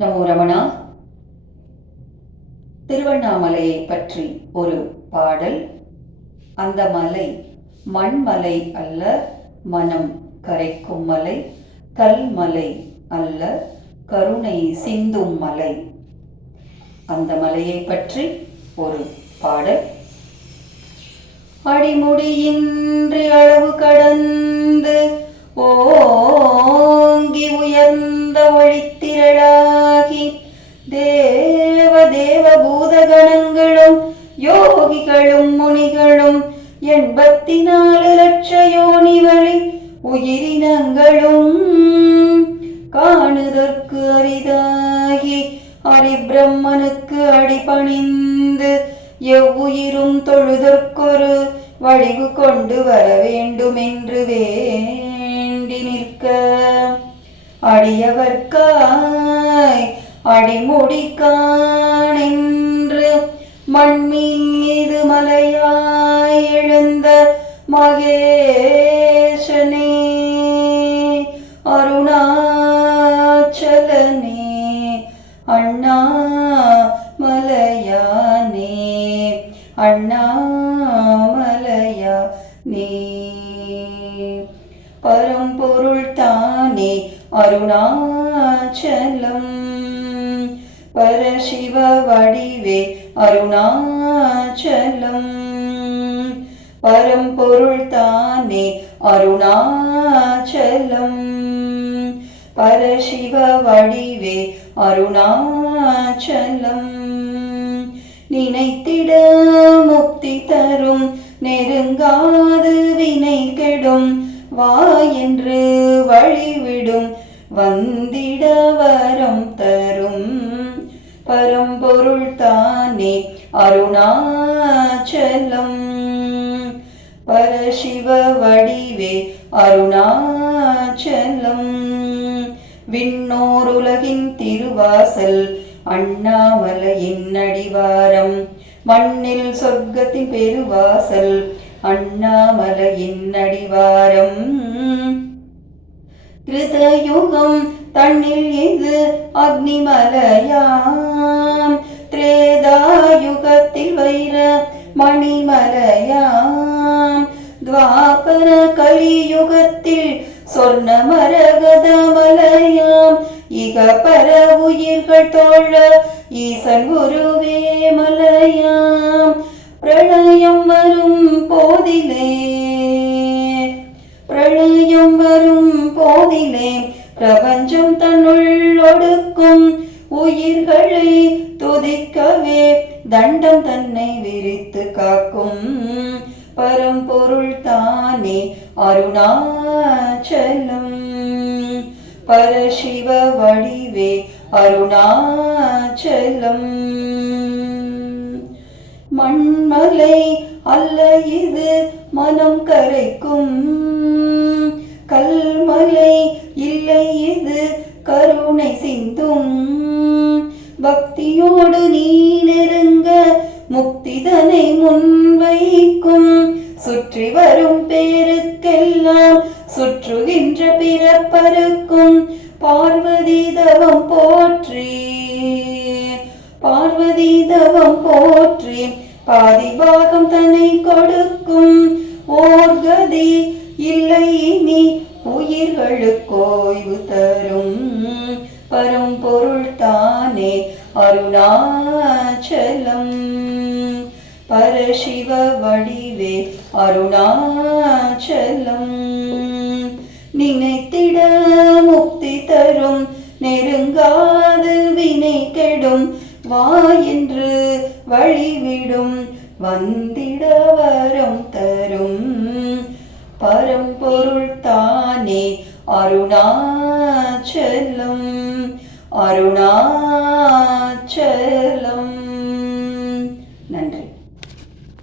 நமோ ரமணா. திருவண்ணாமலையை பற்றி ஒரு பாடல். அந்த மலை மண்மலை அல்ல, மனம் கரைக்கும் மலை. கல்மலை அல்ல, கருணை சிந்தும் மலை. அந்த மலையை பற்றி ஒரு பாடல். அடிமுடியின்றி அளவு கடந்து ஓங்கி உயர்ந்த ஒளித்திரளாகி தேவ தேவ பூதகணங்களும் யோகிகளும் முனிகளும் 84 லட்ச யோனி வழி உயிரினங்களும் காணுதற்கு அரிதாகி ஹரிபிரம்மனுக்கு அடிபணிந்து எவ்வுயிரும் தொழுதற்கொரு வழிவு கொண்டு வர வேண்டுமென்று வேண்டி நிற்க அடியவர்க்காய் அடிமுடிக்கானென்று மண்மீது மலையாய் எழுந்த மகேசனே, அருணாச்சலனே, அண்ணாமலையானே, அண்ணாமலையானே. பரம்பொருள் தானே அருணாச்சலம், பரசிவ வடிவே அருணாச்சலம். பரம்பொருள் தானே அருணாச்சலம், பரசிவ வடிவே அருணாச்சலம். நினைத்திட முக்தி தரும், நெருங்காது வினை கெடும், வா என்று வழிவிடும், வந்திட வரம் தரும். பரம்பொருள் தானே அருணாச்சலம், பரசிவ வடிவே அருணாச்சலம். விண்ணோர் உலகின் திருவாசல் அண்ணாமலையின் அடிவாரம், மண்ணில் சொர்க்கத்தின் பெருவாசல் அண்ணாமலையின் அடிவாரம். கிருதயுகம் தன்னில் இது அக்னிமலையாம், திரேதாயுகத்தில் வைர மணிமலையாம், துவாபர கலியுகத்தில் சொர்ண மரகத மலையாம், இக பர உயிர்கள் தோழ ஈசன் குருவே மலையாம். பிரளயம் வரும் போதிலே, பிரளயம் வரும் போதிலே, பிரபஞ்சம் தன்னுள் ஒடுக்கும் உயிர்களை துதிக்கவே தண்டம் தன்னை விரித்து காக்கும். பரம்பொருள் தானே அருணாச்சலம், பரசிவ வடிவே அருணாச்சலம். மண்மலை அல்ல இது, மனம் கரைக்கும் கல்மலை இல்லை இது, கருணை சிந்தும். பக்தியோடு நீ நெருங்க முக்திதனை முன்வைக்கும், சுற்றி வரும் பேருக்கெல்லாம் சுற்றுகின்ற பிறப்பருக்கும். பார்வதி தவம் போற்றி, பார்வதி தவம் போற்றி, பாதிபாகம் தன்னை கொடுக்கும். ஓர்கதி இல்லை இனி உயிர்களுக்கு ஓய்வு தரும். பரம்பொருள் தானே அருணாச்சலம், பரசிவ வடிவே அருணாச்சலம். நினைத்திட முக்தி தரும், நெருங்காது வினை கெடும், வா என்று வழிவிடும், வந்திட வரம் தரும். பரம்பொருள் தானே அருணாச்சலம், அருணாச்சலம்.